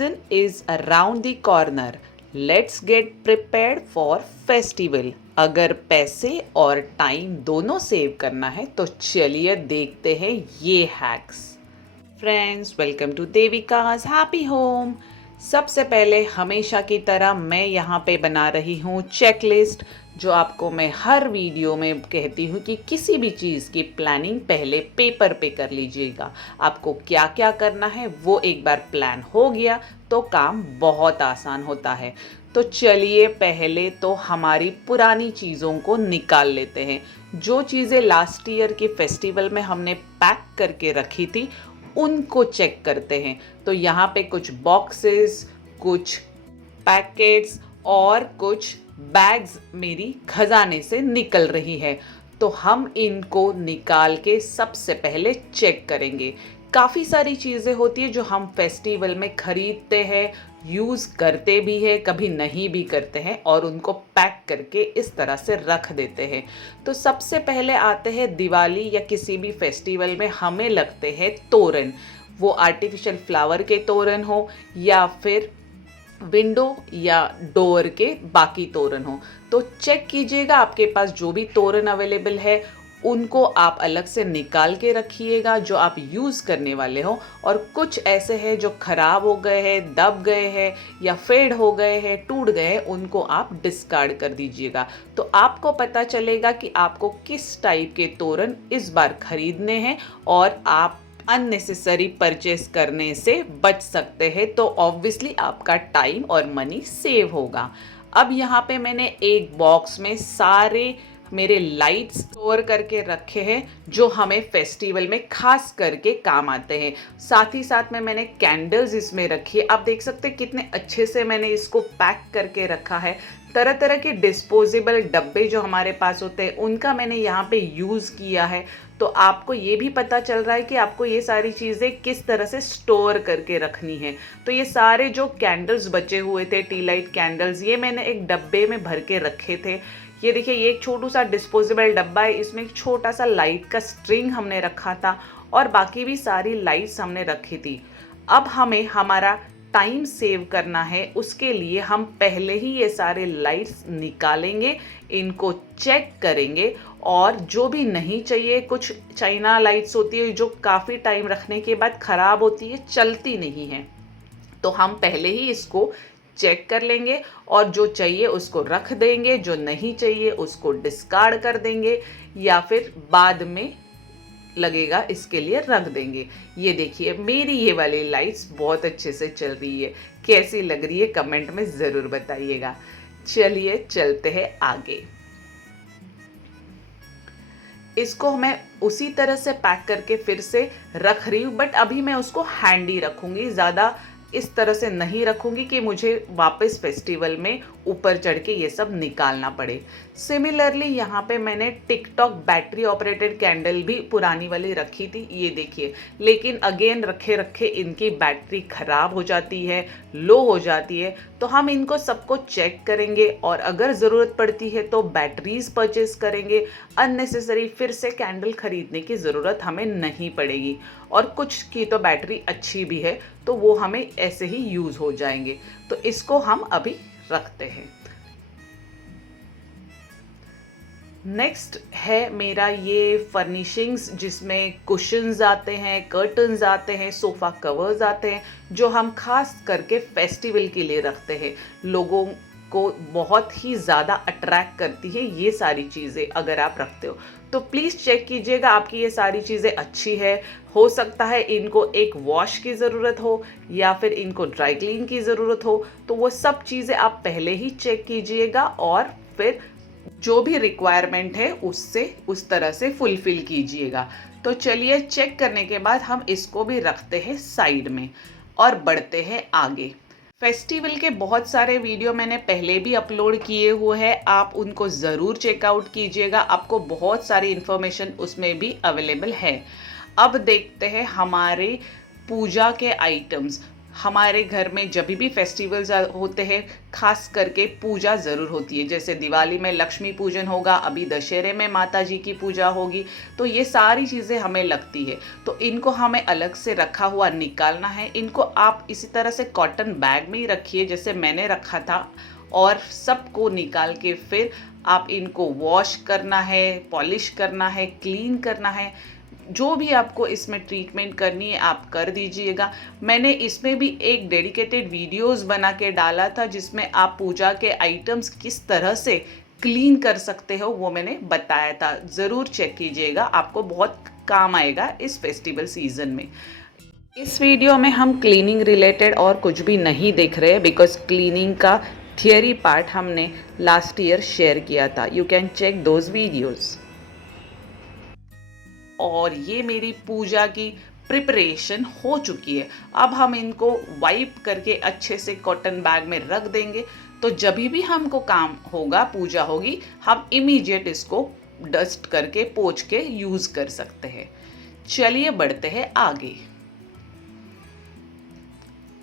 season is around the corner. Let's get prepared for festival. अगर पैसे और time दोनों सेव करना है तो चलिए देखते हैं ये hacks. Friends, welcome to Devika's happy home. सबसे पहले हमेशा की तरह मैं यहाँ पे बना रही हूँ चेकलिस्ट, जो आपको मैं हर वीडियो में कहती हूँ कि किसी भी चीज़ की प्लानिंग पहले पेपर पे कर लीजिएगा। आपको क्या क्या करना है वो एक बार प्लान हो गया तो काम बहुत आसान होता है। तो चलिए पहले तो हमारी पुरानी चीज़ों को निकाल लेते हैं। जो चीज़ें लास्ट ईयर के फेस्टिवल में हमने पैक करके रखी थी उनको चेक करते हैं। तो यहाँ पे कुछ बॉक्सेस, कुछ पैकेट्स और कुछ बैग्स मेरी खजाने से निकल रही है, तो हम इनको निकाल के सबसे पहले चेक करेंगे। काफ़ी सारी चीज़ें होती है जो हम फेस्टिवल में खरीदते हैं, यूज़ करते भी हैं, कभी नहीं भी करते हैं और उनको पैक करके इस तरह से रख देते हैं। तो सबसे पहले आते हैं दिवाली या किसी भी फेस्टिवल में हमें लगते हैं तोरण, वो आर्टिफिशियल फ्लावर के तोरण हो या फिर विंडो या डोर के बाकी तोरण हो। तो चेक कीजिएगा आपके पास जो भी तोरण अवेलेबल है उनको आप अलग से निकाल के रखिएगा जो आप यूज़ करने वाले हो। और कुछ ऐसे हैं जो ख़राब हो गए हैं, दब गए हैं या फेड हो गए हैं, टूट गए हैं, उनको आप डिस्कार्ड कर दीजिएगा। तो आपको पता चलेगा कि आपको किस टाइप के तोरण इस बार खरीदने हैं और आप अननेसेसरी परचेस करने से बच सकते हैं। तो ऑब्वियसली आपका टाइम और मनी सेव होगा। अब यहाँ पे मैंने एक बॉक्स में सारे मेरे लाइट्स स्टोर करके रखे हैं जो हमें फेस्टिवल में खास करके काम आते हैं। साथ ही साथ में मैंने कैंडल्स इसमें रखी है। आप देख सकते हैं कितने अच्छे से मैंने इसको पैक करके रखा है। तरह तरह के डिस्पोजेबल डब्बे जो हमारे पास होते हैं उनका मैंने यहाँ पे यूज़ किया है। तो आपको ये भी पता चल रहा है कि आपको ये सारी चीज़ें किस तरह से स्टोर करके रखनी है। तो ये सारे जो कैंडल्स बचे हुए थे, टी लाइट कैंडल्स, ये मैंने एक डब्बे में भर के रखे थे। ये देखिए, ये एक छोटू सा डिस्पोजेबल डब्बा है, इसमें एक छोटा सा लाइट का स्ट्रिंग हमने रखा था और बाकी भी सारी लाइट्स हमने रखी थी। अब हमें हमारा टाइम सेव करना है, उसके लिए हम पहले ही ये सारे लाइट्स निकालेंगे, इनको चेक करेंगे और जो भी नहीं चाहिए, कुछ चाइना लाइट्स होती है जो काफ़ी टाइम रखने के बाद ख़राब होती है, चलती नहीं है, तो हम पहले ही इसको चेक कर लेंगे और जो चाहिए उसको रख देंगे, जो नहीं चाहिए उसको डिस्कार्ड कर देंगे या फिर बाद में लगेगा इसके लिए रख देंगे। ये देखिए मेरी ये वाली लाइट्स बहुत अच्छे से चल रही है। कैसी लग रही है कमेंट में ज़रूर बताइएगा। चलिए चलते हैं आगे। इसको मैं उसी तरह से पैक करके फिर से रख रही हूँ, बट अभी मैं उसको हैंडी रखूँगी, ज़्यादा इस तरह से नहीं रखूँगी कि मुझे वापस फेस्टिवल में ऊपर चढ़ के ये सब निकालना पड़े। सिमिलरली यहाँ पे मैंने टिकटॉक बैटरी ऑपरेटेड कैंडल भी पुरानी वाली रखी थी, ये देखिए, लेकिन अगेन रखे रखे इनकी बैटरी ख़राब हो जाती है, लो हो जाती है। तो हम इनको सबको चेक करेंगे और अगर ज़रूरत पड़ती है तो बैटरीज परचेस करेंगे। अननेसेसरी फिर से कैंडल खरीदने की ज़रूरत हमें नहीं पड़ेगी और कुछ की तो बैटरी अच्छी भी है तो वो हमें ऐसे ही यूज़ हो जाएंगे। तो इसको हम अभी रखते हैं। नेक्स्ट है मेरा ये फर्निशिंग्स, जिसमें कुशन्स आते हैं, कर्टन्स आते हैं, सोफ़ा कवर्स आते हैं, जो हम खास करके फेस्टिवल के लिए रखते हैं। लोगों को बहुत ही ज़्यादा अट्रैक्ट करती है ये सारी चीज़ें। अगर आप रखते हो तो प्लीज़ चेक कीजिएगा आपकी ये सारी चीज़ें अच्छी है। हो सकता है इनको एक वॉश की ज़रूरत हो या फिर इनको ड्राई क्लीन की ज़रूरत हो, तो वो सब चीज़ें आप पहले ही चेक कीजिएगा और फिर जो भी रिक्वायरमेंट है उससे उस तरह से फुलफ़िल कीजिएगा। तो चलिए चेक करने के बाद हम इसको भी रखते हैं साइड में और बढ़ते हैं आगे। फेस्टिवल के बहुत सारे वीडियो मैंने पहले भी अपलोड किए हुए हैं, आप उनको ज़रूर चेकआउट कीजिएगा, आपको बहुत सारी इन्फॉर्मेशन उसमें भी अवेलेबल है। अब देखते हैं हमारे पूजा के आइटम्स। हमारे घर में जब भी फेस्टिवल्स होते हैं, खास करके पूजा ज़रूर होती है। जैसे दिवाली में लक्ष्मी पूजन होगा, अभी दशहरे में माता जी की पूजा होगी, तो ये सारी चीज़ें हमें लगती है। तो इनको हमें अलग से रखा हुआ निकालना है। इनको आप इसी तरह से कॉटन बैग में ही रखिए जैसे मैंने रखा था, और सबको निकाल के फिर आप इनको वॉश करना है, पॉलिश करना है, क्लीन करना है। जो भी आपको इसमें ट्रीटमेंट करनी है आप कर दीजिएगा। मैंने इसमें भी एक डेडिकेटेड वीडियोस बना के डाला था जिसमें आप पूजा के आइटम्स किस तरह से क्लीन कर सकते हो वो मैंने बताया था। ज़रूर चेक कीजिएगा, आपको बहुत काम आएगा इस फेस्टिवल सीज़न में। इस वीडियो में हम क्लीनिंग रिलेटेड और कुछ भी नहीं देख रहे हैं, बिकॉज क्लीनिंग का थियरी पार्ट हमने लास्ट ईयर शेयर किया था। You can check those videos. और ये मेरी पूजा की प्रिपरेशन हो चुकी है। अब हम इनको वाइप करके अच्छे से कॉटन बैग में रख देंगे, तो जब भी हमको काम होगा, पूजा होगी, हम इमीडिएट इसको डस्ट करके पोंछ के यूज़ कर सकते हैं। चलिए बढ़ते हैं आगे।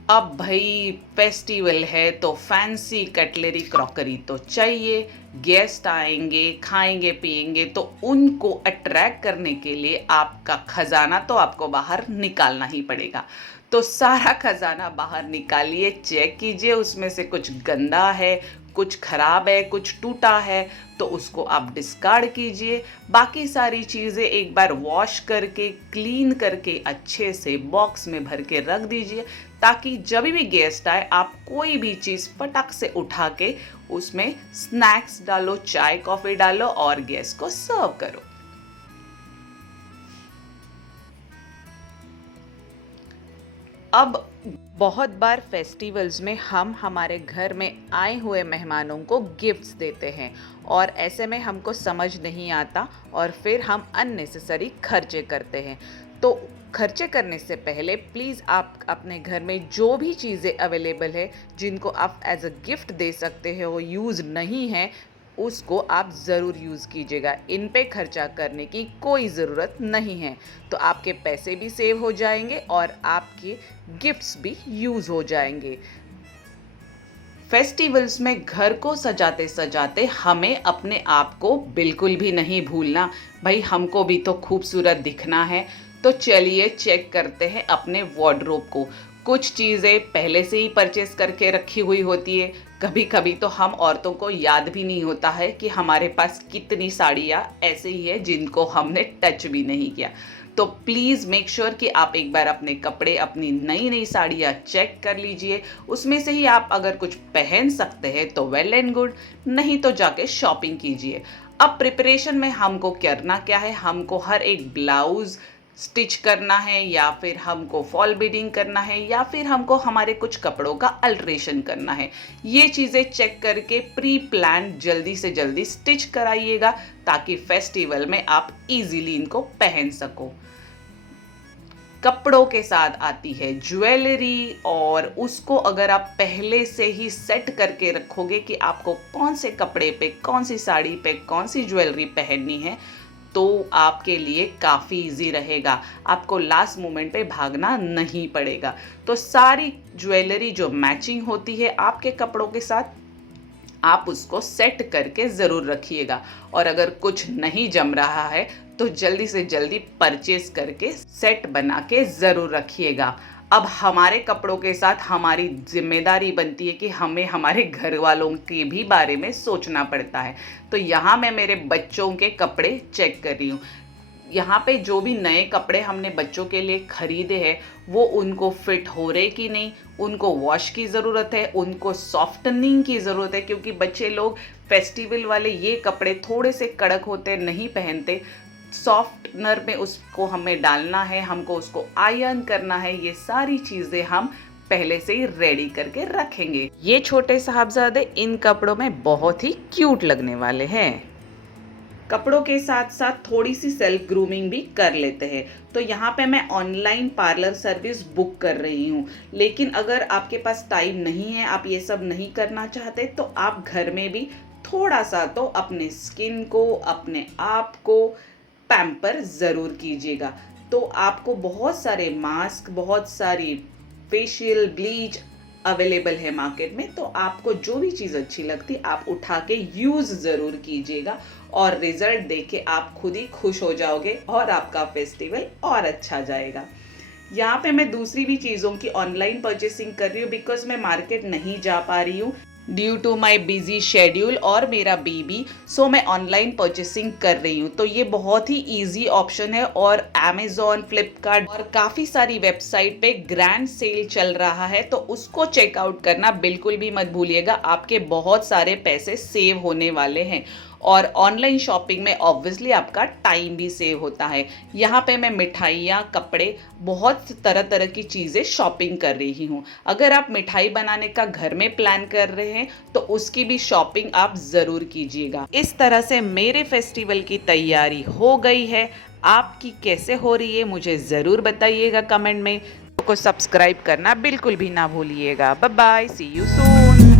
अब भाई फेस्टिवल है तो फैंसी कटलरी क्रॉकरी तो चाहिए। गेस्ट आएंगे, खाएंगे पिएंगे, तो उनको अट्रैक्ट करने के लिए आपका खजाना तो आपको बाहर निकालना ही पड़ेगा। तो सारा खजाना बाहर निकालिए, चेक कीजिए उसमें से कुछ गंदा है, कुछ खराब है, कुछ टूटा है, तो उसको आप डिस्कार्ड कीजिए। बाकी सारी चीज़ें एक बार वॉश करके क्लीन करके अच्छे से बॉक्स में भर के रख दीजिए, ताकि जब भी गेस्ट आए आप कोई भी चीज़ फटाक से उठा के उसमें स्नैक्स डालो, चाय कॉफ़ी डालो और गेस्ट को सर्व करो। अब बहुत बार फेस्टिवल्स में हम हमारे घर में आए हुए मेहमानों को गिफ्ट्स देते हैं, और ऐसे में हमको समझ नहीं आता और फिर हम अननेसेसरी खर्चे करते हैं। तो खर्चे करने से पहले प्लीज़ आप अपने घर में जो भी चीज़ें अवेलेबल है जिनको आप एज अ गिफ्ट दे सकते हो, वो यूज़ नहीं है, उसको आप ज़रूर यूज़ कीजिएगा। इन पे खर्चा करने की कोई ज़रूरत नहीं है। तो आपके पैसे भी सेव हो जाएंगे और आपके गिफ्ट्स भी यूज़ हो जाएंगे। फेस्टिवल्स में घर को सजाते सजाते हमें अपने आप को बिल्कुल भी नहीं भूलना। भाई हमको भी तो खूबसूरत दिखना है। तो चलिए चेक करते हैं अपने वार्डरोब को। कुछ चीज़ें पहले से ही परचेस करके रखी हुई होती है। कभी कभी तो हम औरतों को याद भी नहीं होता है कि हमारे पास कितनी साड़ियाँ ऐसे ही है जिनको हमने टच भी नहीं किया। तो प्लीज़ मेक श्योर कि आप एक बार अपने कपड़े, अपनी नई नई साड़ियाँ चेक कर लीजिए। उसमें से ही आप अगर कुछ पहन सकते हैं तो वेल एंड गुड, नहीं तो जाके शॉपिंग कीजिए। अब प्रिपरेशन में हमको करना क्या है, हमको हर एक ब्लाउज़ स्टिच करना है, या फिर हमको फॉल बीडिंग करना है, या फिर हमको हमारे कुछ कपड़ों का अल्ट्रेशन करना है। ये चीज़ें चेक करके प्री प्लान जल्दी से जल्दी स्टिच कराइएगा, ताकि फेस्टिवल में आप इजीली इनको पहन सको। कपड़ों के साथ आती है ज्वेलरी, और उसको अगर आप पहले से ही सेट करके रखोगे कि आपको कौन से कपड़े पे, कौन सी साड़ी पे, कौन सी ज्वेलरी पहननी है, तो आपके लिए काफ़ी इजी रहेगा। आपको लास्ट मोमेंट पे भागना नहीं पड़ेगा। तो सारी ज्वेलरी जो मैचिंग होती है आपके कपड़ों के साथ, आप उसको सेट करके ज़रूर रखिएगा। और अगर कुछ नहीं जम रहा है तो जल्दी से जल्दी परचेज करके सेट बना के ज़रूर रखिएगा। अब हमारे कपड़ों के साथ हमारी जिम्मेदारी बनती है कि हमें हमारे घर वालों के भी बारे में सोचना पड़ता है। तो यहाँ मैं मेरे बच्चों के कपड़े चेक कर रही हूँ। यहाँ पे जो भी नए कपड़े हमने बच्चों के लिए खरीदे हैं वो उनको फिट हो रहे कि नहीं, उनको वॉश की ज़रूरत है, उनको सॉफ्टनिंग की ज़रूरत है, क्योंकि बच्चे लोग फेस्टिवल वाले ये कपड़े थोड़े से कड़क होते नहीं पहनते। सॉफ्टनर में उसको हमें डालना है, हमको उसको आयरन करना है। ये सारी चीज़ें हम पहले से ही रेडी करके रखेंगे। ये छोटे साहबजादे इन कपड़ों में बहुत ही क्यूट लगने वाले हैं। कपड़ों के साथ साथ थोड़ी सी सेल्फ ग्रूमिंग भी कर लेते हैं। तो यहाँ पे मैं ऑनलाइन पार्लर सर्विस बुक कर रही हूँ, लेकिन अगर आपके पास टाइम नहीं है, आप ये सब नहीं करना चाहते, तो आप घर में भी थोड़ा सा तो अपने स्किन को, अपने आप को पैम्पर ज़रूर कीजिएगा। तो आपको बहुत सारे मास्क, बहुत सारी फेशियल ब्लीच अवेलेबल है मार्केट में, तो आपको जो भी चीज़ अच्छी लगती आप उठा के यूज़ ज़रूर कीजिएगा और रिजल्ट देख के आप खुद ही खुश हो जाओगे और आपका फेस्टिवल और अच्छा जाएगा। यहाँ पे मैं दूसरी भी चीज़ों की ऑनलाइन परचेसिंग कर रही हूँ बिकॉज मैं मार्केट नहीं जा पा रही हूँ due to my busy schedule और मेरा बेबी, सो मैं ऑनलाइन परचेसिंग कर रही हूँ। तो ये बहुत ही ईजी ऑप्शन है और अमेजोन, फ्लिपकार्ट और काफ़ी सारी वेबसाइट पे ग्रैंड सेल चल रहा है, तो उसको चेकआउट करना बिल्कुल भी मत भूलिएगा। आपके बहुत सारे पैसे सेव होने वाले हैं और ऑनलाइन शॉपिंग में ऑब्वियसली आपका टाइम भी सेव होता है। यहाँ पे मैं मिठाइयाँ, कपड़े, बहुत तरह तरह की चीज़ें शॉपिंग कर रही हूँ। अगर आप मिठाई बनाने का घर में प्लान कर रहे हैं तो उसकी भी शॉपिंग आप ज़रूर कीजिएगा। इस तरह से मेरे फेस्टिवल की तैयारी हो गई है। आपकी कैसे हो रही है मुझे ज़रूर बताइएगा कमेंट में। को सब्सक्राइब करना बिल्कुल भी ना भूलिएगा। Bye bye, see you soon.